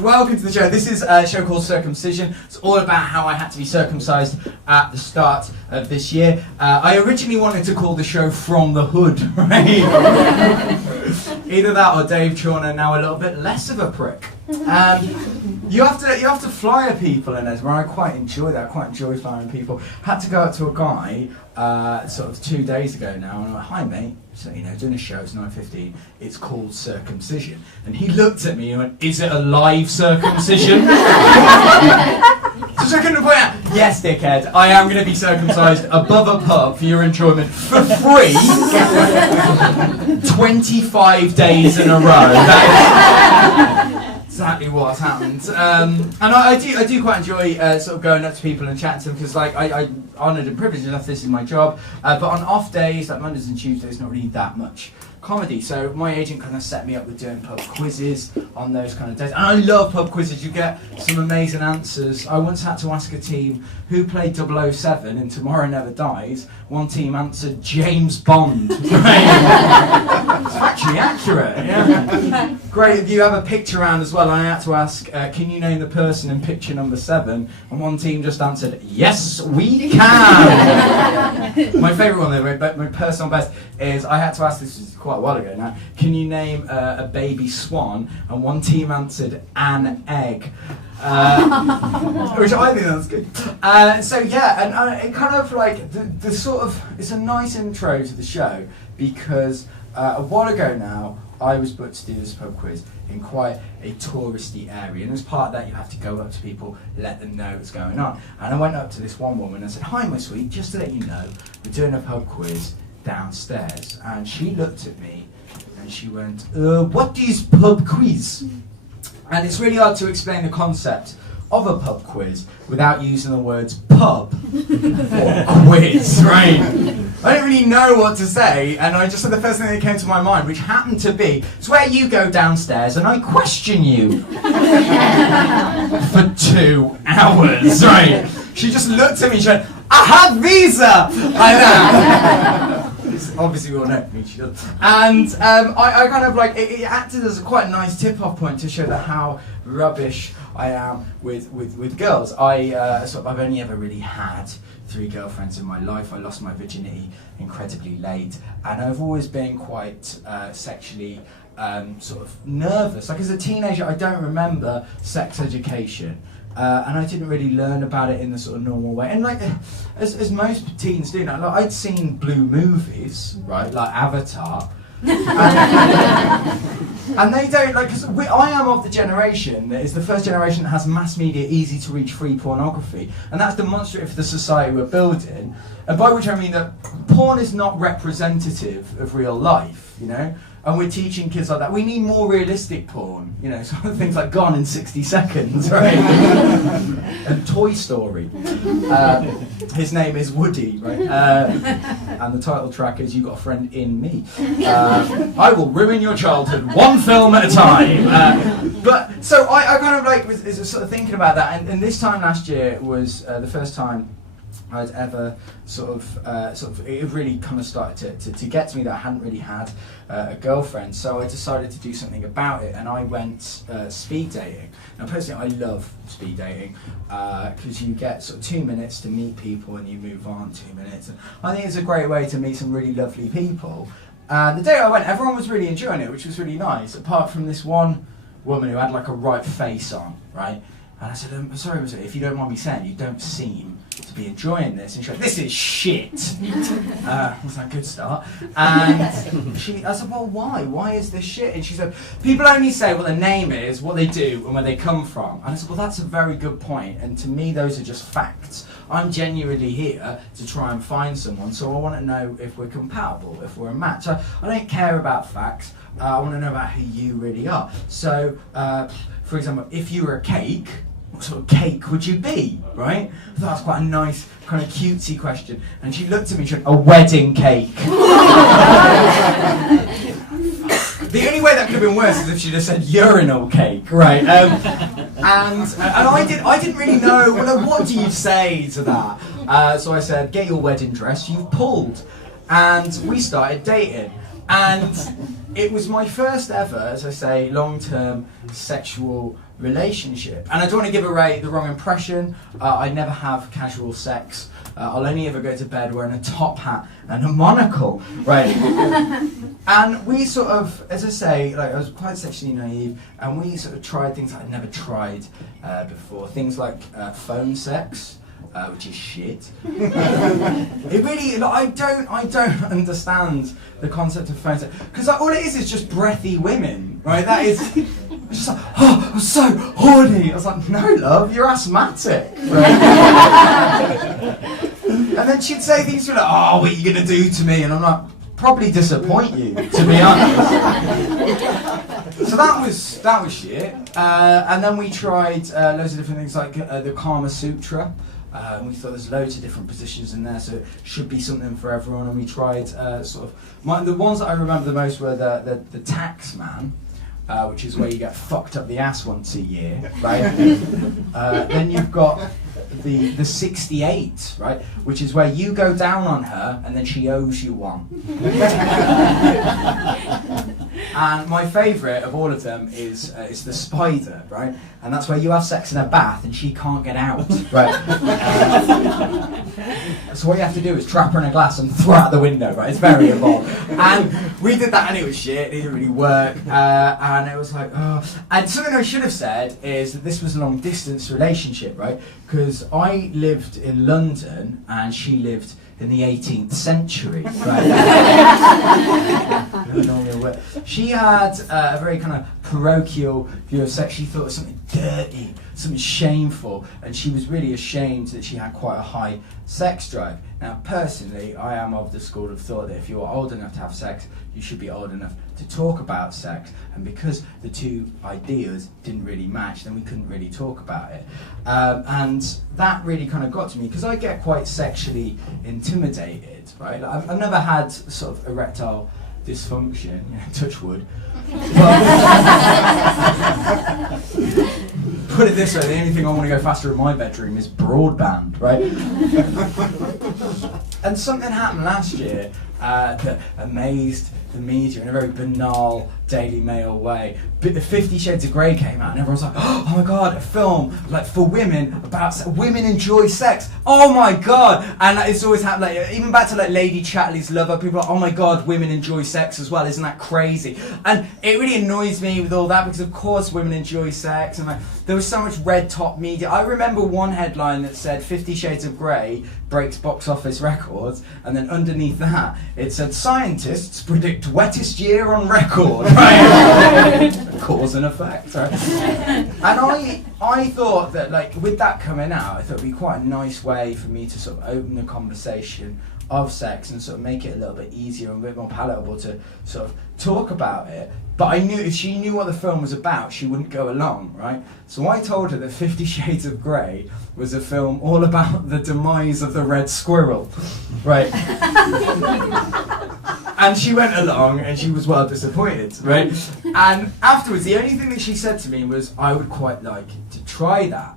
Welcome to the show. This is a show called Circumcision. It's all about how I had to be circumcised at the start of this year. I originally wanted to call the show From the Hood, right? Either that or Dave Chawner, now a little bit less of a prick. You have to flyer people in Edinburgh. I quite enjoy that. I quite enjoy flying people. Had to go up to a guy sort of 2 days ago now, and I'm like, "Hi mate, so doing a show. It's 9:15. It's called Circumcision." And he looked at me and went, "Is it a live circumcision?" So I couldn't point out, "Yes, dickhead, I am going to be circumcised above a pub for your enjoyment for free, 25 days in a row." That is exactly what's happened. And I do quite enjoy sort of going up to people and chatting to them, because I'm honoured and privileged enough, this is my job. But on off days, like Mondays and Tuesdays, not really that much comedy. So my agent kind of set me up with doing pub quizzes on those kind of days. And I love pub quizzes. You get some amazing answers. I once had to ask a team who played 007 in Tomorrow Never Dies. One team answered James Bond. Right? It's actually accurate. Yeah. Great. You have a picture round as well. I had to ask, can you name the person in picture number 7? And one team just answered, "Yes, we can." My favourite one, though, but my personal best, is I had to ask, this was quite a while ago now, can you name a baby swan? And one team answered an egg. Which I think that's good. So yeah, and it kind of like the sort of, it's a nice intro to the show, because a while ago now I was booked to do this pub quiz in quite a touristy area, and as part of that you have to go up to people, let them know what's going on. And I went up to this one woman and I said, "Hi my sweet, just to let you know, we're doing a pub quiz downstairs." And she looked at me and she went, "What is pub quiz?" And it's really hard to explain the concept of a pub quiz without using the words pub or quiz, right? I don't really know what to say, and I just said the first thing that came to my mind, which happened to be, it's where you go downstairs and I question you for 2 hours, right? She just looked at me and she went, "I have visa!" Like that. Obviously we all know me, she does. And I kind of like, it acted as quite a nice tip-off point to show that how rubbish I am with girls. I've only ever really had 3 girlfriends in my life. I lost my virginity incredibly late, and I've always been quite sexually sort of nervous. Like as a teenager, I don't remember sex education. And I didn't really learn about it in the sort of normal way. And like, as most teens do now, like I'd seen blue movies, right, like Avatar, and they don't, like, because I am of the generation that is the first generation that has mass media, easy to reach free pornography, and that's demonstrative of the society we're building. And by which I mean that porn is not representative of real life, and we're teaching kids like that. We need more realistic porn, sort of things like Gone in 60 Seconds, right? And Toy Story. His name is Woody, right? And the title track is "You Got a Friend in Me." I will ruin your childhood one film at a time. But so I kind of like was sort of thinking about that, and this time last year was the first time I'd ever sort of it really kind of started to get to me that I hadn't really had a girlfriend. So I decided to do something about it, and I went speed dating. Now personally I love speed dating because you get sort of 2 minutes to meet people and you move on 2 minutes, and I think it's a great way to meet some really lovely people. The day I went, everyone was really enjoying it, which was really nice, apart from this one woman who had like a right face on, right? And I said, "Sorry, if you don't mind me saying, you don't seem to be enjoying this." And she went, "This is shit." Was that a good start? And I said, "Well, why? Why is this shit?" And she said, "People only say what their name is, what they do, and where they come from." And I said, "Well, that's a very good point. And to me, those are just facts. I'm genuinely here to try and find someone, so I want to know if we're compatible, if we're a match. I don't care about facts. I want to know about who you really are. So, for example, if you were a cake, what sort of cake would you be, right?" I thought that was quite a nice, kind of cutesy question. And she looked at me and she went, "A wedding cake." The only way that could have been worse is if she'd have said urinal cake, right? And I didn't really know, well, what do you say to that? So I said, "Get your wedding dress, you've pulled." And we started dating. And it was my first ever, as I say, long-term sexual relationship. And I don't want to give away the wrong impression. I never have casual sex. I'll only ever go to bed wearing a top hat and a monocle, right? And we sort of, as I say, like I was quite sexually naive, and we sort of tried things that I'd never tried before. Things like phone sex, which is shit. It really, like, I don't understand the concept of phone sex, because like, all it is just breathy women, right? That is. It's just like, oh, I'm so horny. I was like, no, love, you're asthmatic. Right? And then she'd say things like, oh, what are you going to do to me? And I'm like, probably disappoint you, to be honest. So that was shit. And then we tried loads of different things like the Kama Sutra. We thought there's loads of different positions in there, so it should be something for everyone. And we tried the ones that I remember the most were the tax man. Which is where you get fucked up the ass once a year, right? Then you've got the 68, right? Which is where you go down on her and then she owes you one. And my favourite of all of them is the spider, right? And that's where you have sex in a bath and she can't get out, right? So what you have to do is trap her in a glass and throw her out the window, right? It's very evolved. And we did that and it was shit, it didn't really work. And it was like, oh. And something I should have said is that this was a long distance relationship, right? Because I lived in London and she lived in the 18th century, right? She had a very kind of parochial view of sex. She thought it was something dirty, something shameful, and she was really ashamed that she had quite a high sex drive. Now, personally, I am of the school of thought that if you're old enough to have sex, you should be old enough to talk about sex, and because the two ideas didn't really match, then we couldn't really talk about it. And that really kind of got to me, because I get quite sexually intimidated, right? Like, I've never had sort of erectile dysfunction, touch wood. Put it this way, the only thing I want to go faster in my bedroom is broadband, right? And something happened last year that amazed the media in a very banal Daily Mail way. But the 50 Shades of Grey came out and everyone was like, oh my god, a film like for women about women enjoy sex. Oh my god! And it's always happened, like, even back to like Lady Chatterley's Lover, people are like, oh my god, women enjoy sex as well, isn't that crazy? And it really annoys me with all that, because of course women enjoy sex, and like there was so much red top media. I remember one headline that said 50 Shades of Grey breaks box office records, and then underneath that it said scientists predict wettest year on record, right? Cause and effect, right? And I thought that, like, with that coming out, I thought it'd be quite a nice way for me to sort of open the conversation of sex and sort of make it a little bit easier and a bit more palatable to sort of talk about it. But I knew if she knew what the film was about, she wouldn't go along, right? So I told her that 50 Shades of Grey was a film all about the demise of the red squirrel, right? And she went along and she was well disappointed, right? And afterwards, the only thing that she said to me was, I would quite like to try that.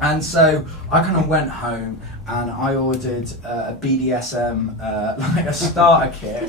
And so I kind of went home and I ordered a BDSM, like a starter kit.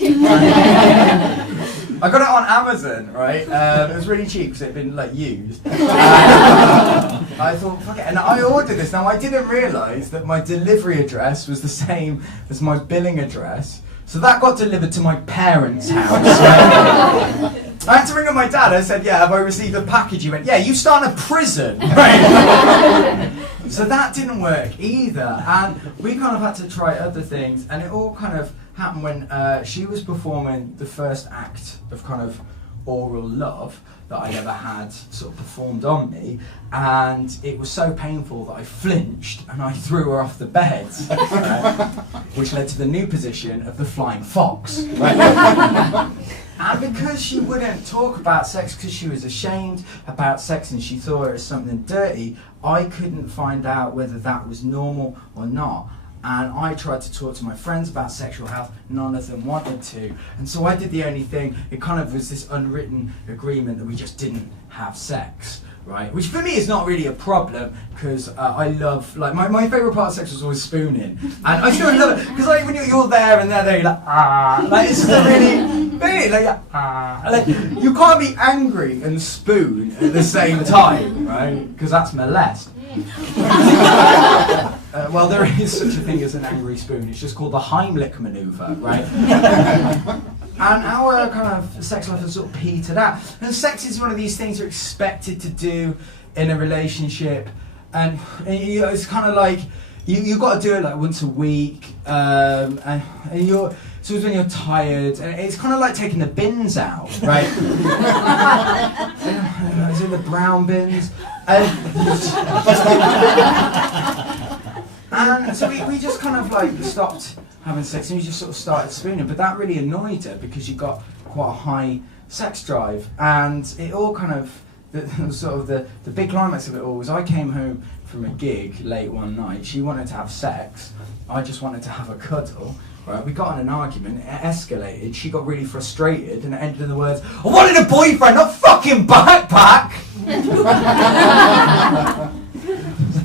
I got it on Amazon, right? It was really cheap because it had been like used. I thought, fuck it, and I ordered this. Now I didn't realise that my delivery address was the same as my billing address, so that got delivered to my parents' house. Right? I had to ring up my dad. I said, yeah, have I received a package? He went, yeah, you start in a prison. Right? So that didn't work either. And we kind of had to try other things. And it all kind of happened when she was performing the first act of kind of oral love that I ever had sort of performed on me. And it was so painful that I flinched and I threw her off the bed, right? Which led to the new position of the flying fox. Right? And because she wouldn't talk about sex because she was ashamed about sex and she thought it was something dirty, I couldn't find out whether that was normal or not. And I tried to talk to my friends about sexual health, none of them wanted to. And so I did the only thing, it kind of was this unwritten agreement that we just didn't have sex. Right, which for me is not really a problem, because I love, like, my favourite part of sex was always spooning, and I still love it because like when you're there and they're there, you're like, ah, like it's just a really Really, like you can't be angry and spoon at the same time, right? Because that's molest. Well, there is such a thing as an angry spoon. It's just called the Heimlich Maneuver, right? And our kind of sex life has sort of petered out. And sex is one of these things you're expected to do in a relationship, and you know, it's kind of like you've got to do it like once a week, and you're so when you're tired, and it's kind of like taking the bins out, right? It's in the brown bins, and so we just kind of like stopped having sex, and we just sort of started spooning. But that really annoyed her because she got quite a high sex drive, and it all kind of the big climax of it all was I came home from a gig late one night. She wanted to have sex, I just wanted to have a cuddle. Right, we got in an argument, it escalated, she got really frustrated, and it ended in the words, I wanted a boyfriend, not fucking backpack!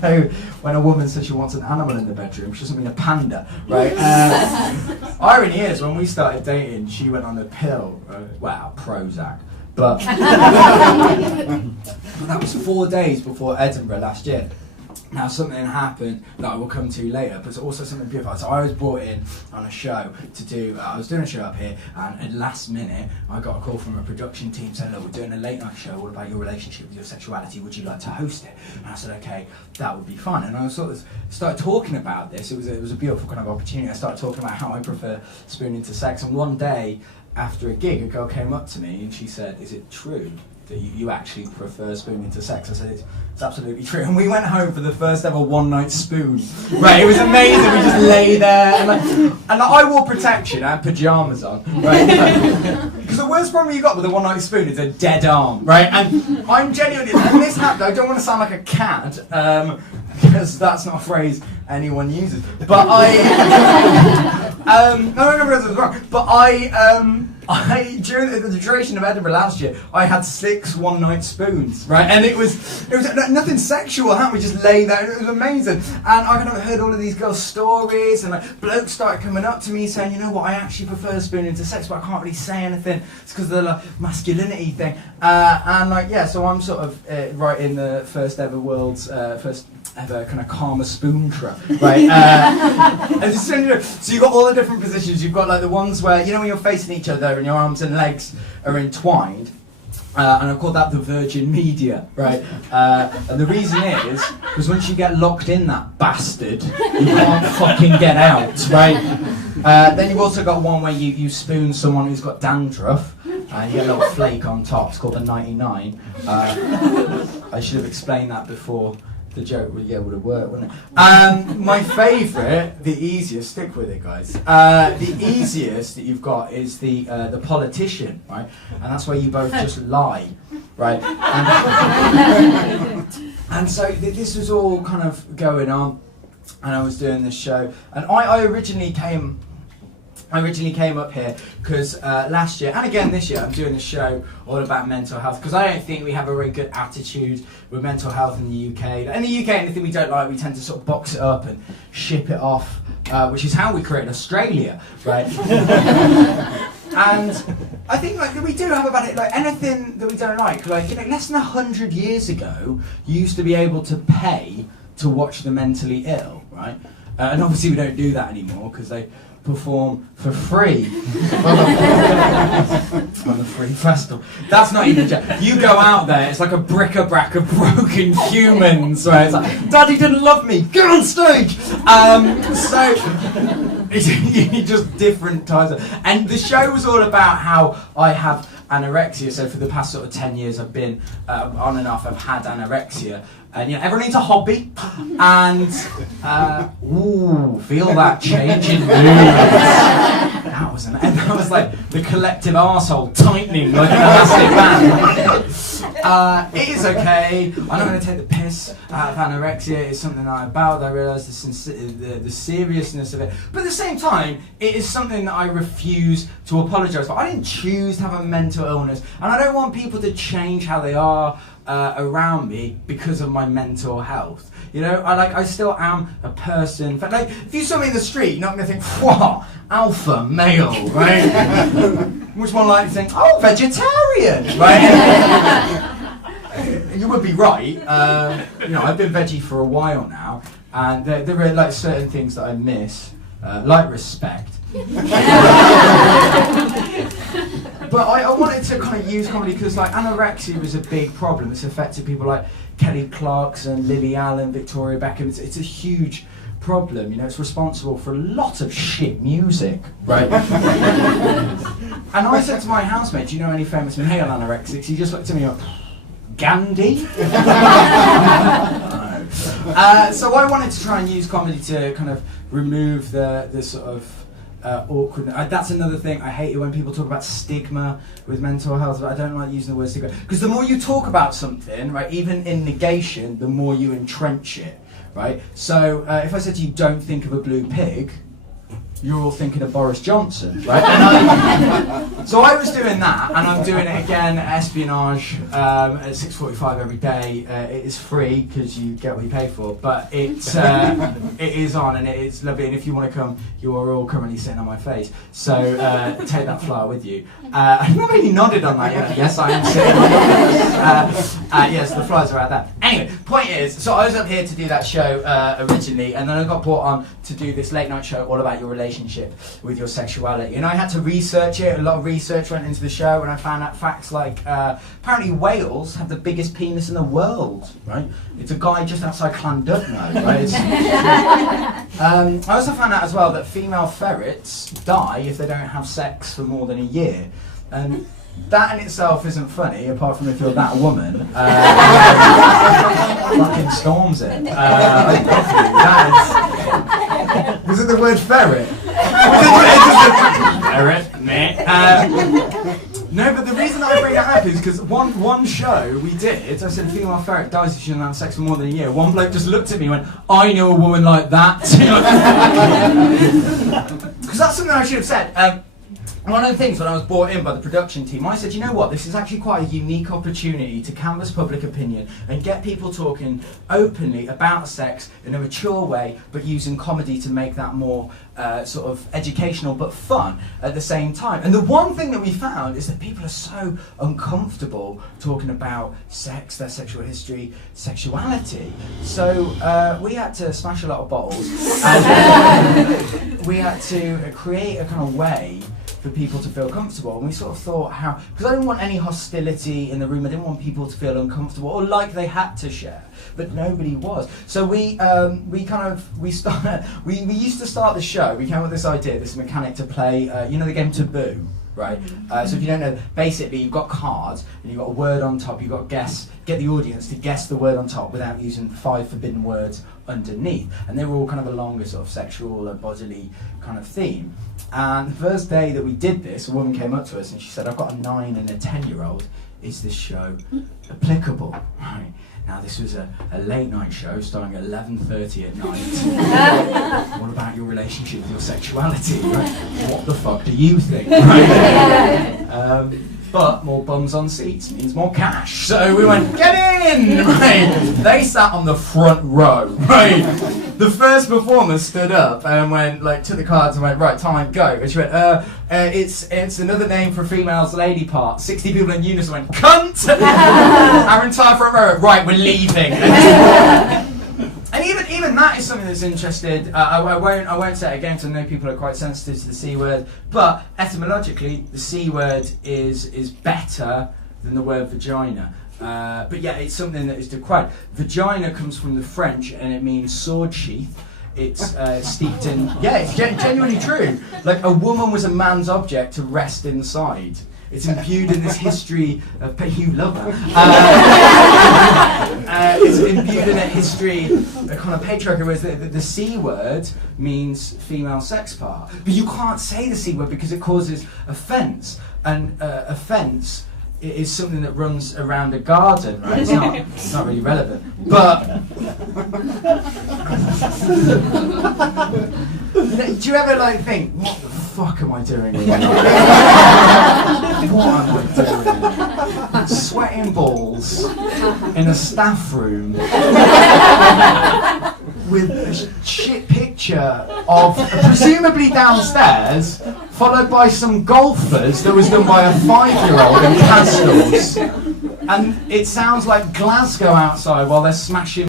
So, when a woman says she wants an animal in the bedroom, she doesn't mean a panda, right? Irony is, when we started dating, she went on a pill, well, Prozac, but that was 4 days before Edinburgh last year. Now something happened that I will come to later, but it's also something beautiful. So I was brought in on a show to do, I was doing a show up here, and at last minute I got a call from a production team saying, look, we're doing a late night show all about your relationship with your sexuality, would you like to host it? And I said, okay, that would be fun. And I sort of started talking about this. It was a beautiful kind of opportunity. I started talking about how I prefer spooning to sex, and one day after a gig, a girl came up to me and she said, is it true that you actually prefer spooning to sex? I said, it's absolutely true. And we went home for the first ever one night spoon. Right, it was amazing. We just lay there, and I wore protection. I had pyjamas on, right? Because the worst problem you got with a one night spoon is a dead arm, right? And I'm genuinely, and this happened, I don't want to sound like a cad, because that's not a phrase anyone uses. But during the duration of Edinburgh last year, I had 6 one-night spoons, right? And it was nothing sexual, we just lay there, and it was amazing. And I kind of heard all of these girls' stories, and like blokes started coming up to me saying, you know what, I actually prefer spooning to sex, but I can't really say anything. It's because of the like, masculinity thing. And like, yeah, so I'm sort of right in the first ever world's first ever kind of karma spoon trap, right? And so you've got all the different positions. You've got like the ones where, you know, when you're facing each other and your arms and legs are entwined, and I've called that the virgin media, right? And the reason is because once you get locked in that bastard, you can't fucking get out, right? Then you've also got one where you spoon someone who's got dandruff, and you get a little flake on top. It's called the 99. I should have explained that before. The joke would have worked, wouldn't it? My favourite, the easiest, stick with it guys, the easiest that you've got is the politician, right? And that's where you both just lie, right? And so this was all kind of going on, and I was doing this show, and I originally came up here because last year, and again this year, I'm doing a show all about mental health, because I don't think we have a very good attitude with mental health in the UK. In the UK, anything we don't like, we tend to sort of box it up and ship it off, which is how we created Australia, right? And I think like we do have about it, like anything that we don't like, you know, less than 100 years ago, you used to be able to pay to watch the mentally ill, right? And obviously we don't do that anymore because they perform for free on the free festival. That's not even a joke. You go out there, it's like a bric-a-brac of broken humans, right? It's like, Daddy didn't love me, get on stage! So you just different types of, and the show was all about how I have anorexia. So for the past sort of 10 years I've been on and off, I've had anorexia. And you know, everyone needs a hobby, and feel that change in mood. That was like the collective arsehole tightening like an elastic band. It is okay. I'm not going to take the piss out of anorexia. It's something I about. I realise the seriousness of it, but at the same time, it is something that I refuse to apologise for. I didn't choose to have a mental illness, and I don't want people to change how they are around me because of my mental health. You know, I still am a person. But like, if you saw me in the street, you're not going to think, "What, alpha male," right? much more likely to think, oh, vegetarian, right? You would be right. I've been veggie for a while now, and there are like certain things that I miss, like respect. But I wanted to kind of use comedy because like anorexia was a big problem. It's affected people like Kelly Clarkson, Lily Allen, Victoria Beckham. It's a huge problem. It's responsible for a lot of shit music, right? And I said to my housemate, do you know any famous male anorexics? He just looked at me and went, Gandhi? So I wanted to try and use comedy to kind of remove the sort of awkward. That's another thing. I hate it when people talk about stigma with mental health, but I don't like using the word stigma. Because the more you talk about something, right, even in negation, the more you entrench it, right? So if I said to you, don't think of a blue pig, you're all thinking of Boris Johnson, right? So I was doing that, and I'm doing it again, Espionage, at 6:45 every day. It is free, because you get what you pay for, but it is on, and it is lovely, and if you want to come, you are all currently sitting on my face, so take that flyer with you. I'm not really nodded on that yet. Yes, I am sitting on your face. Yes, the flyers are out there. Anyway, point is, so I was up here to do that show originally, and then I got brought on to do this late night show all about your relationship with your sexuality, and I had to research it. A lot of research went into the show, and I found out facts like apparently whales have the biggest penis in the world, right? It's a guy just outside Llandudno, right? I also found out as well that female ferrets die if they don't have sex for more than a year, and that in itself isn't funny, apart from if you're that woman. Fucking storms it. Was it the word ferret? Ferret, meh. No, but the reason I bring that up is because one show we did, I said female ferret dies if she doesn't have sex for more than a year. One bloke just looked at me and went, I know a woman like that. Because that's something I should have said. One of the things when I was brought in by the production team, I said, you know what, this is actually quite a unique opportunity to canvass public opinion and get people talking openly about sex in a mature way, but using comedy to make that more sort of educational but fun at the same time. And the one thing that we found is that people are so uncomfortable talking about sex, their sexual history, sexuality. So we had to smash a lot of bottles and we had to create a kind of way for people to feel comfortable, and we sort of thought how, because I didn't want any hostility in the room, I didn't want people to feel uncomfortable or like they had to share, but nobody was. So we used to start the show, we came up with this idea, this mechanic to play, you know the game Taboo, right? So if you don't know, basically you've got cards and you've got a word on top, you've got to get the audience to guess the word on top without using 5 forbidden words underneath, and they were all kind of along a sort of sexual or bodily kind of theme. And the first day that we did this, a woman came up to us and she said, I've got a 9 and a 10-year-old, is this show applicable? Right. Now this was a late night show starting at 11:30 at night. What about your relationship with your sexuality? Right? What the fuck do you think? Right? But more bums on seats means more cash. So we went, get in! Right? They sat on the front row. Right? The first performer stood up and went, like, took the cards and went, right, time, go. And she went, it's another name for a female's lady part. 60 people in unison went, cunt! Our entire front row, right, we're leaving. And even that is something that's interested. I won't say it again because I know people are quite sensitive to the C word, but etymologically the C word is better than the word vagina. But yeah, it's something that is decried. Vagina comes from the French and it means sword sheath. It's steeped in, yeah, it's genuinely true. Like a woman was a man's object to rest inside. It's imbued in this history of, you love that. It's imbued in a history, a kind of patriarchy, whereas the C word means female sex part. But you can't say the C word because it causes offence. And offence is something that runs around a garden, right? It's not really relevant. But do you ever like think, what the fuck am I doing? What am I doing? Sweating balls in a staff room with a shit picture of presumably downstairs followed by some golfers that was done by a 5-year-old in Castles. And it sounds like Glasgow outside while they're smashing